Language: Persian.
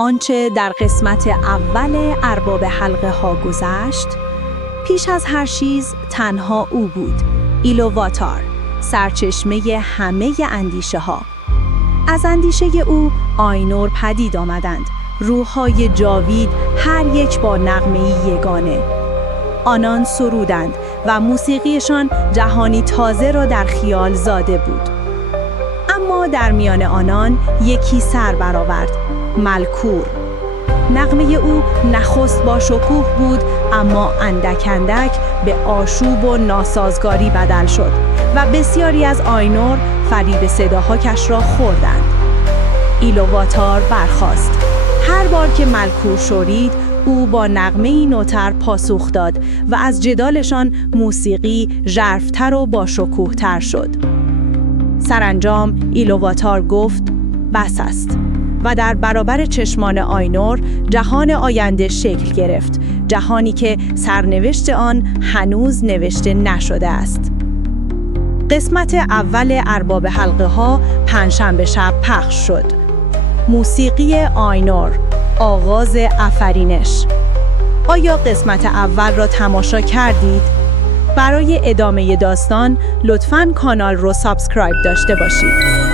آنچه در قسمت اول ارباب حلقه ها گذشت، پیش از هر چیز تنها او بود، ایلوواتار، سرچشمه همه اندیشه ها. از اندیشه او آینور پدید آمدند، روح‌های جاوید، هر یک با نغمه‌ای یگانه. آنان سرودند و موسیقیشان جهانی تازه را در خیال زاده بود. اما در میان آنان یکی سر برآورد، ملکور. نغمه او نخست با شکوه بود، اما اندک اندک به آشوب و ناسازگاری بدل شد و بسیاری از آینور فریب صداهاکش را خوردند. ایلوواتار برخاست. هر بار که ملکور شورید، او با نغمه‌ای نوتر پاسخ داد و از جدالشان موسیقی ژرف‌تر و با شکوه‌تر شد. سرانجام ایلوواتار گفت بس است و در برابر چشمان آینور جهان آینده شکل گرفت، جهانی که سرنوشت آن هنوز نوشته نشده است. قسمت اول ارباب حلقه ها پنجشنبه شب پخش شد. موسیقی آینور، آغاز آفرینش. آیا قسمت اول را تماشا کردید؟ برای ادامه داستان لطفاً کانال رو سابسکرایب داشته باشید.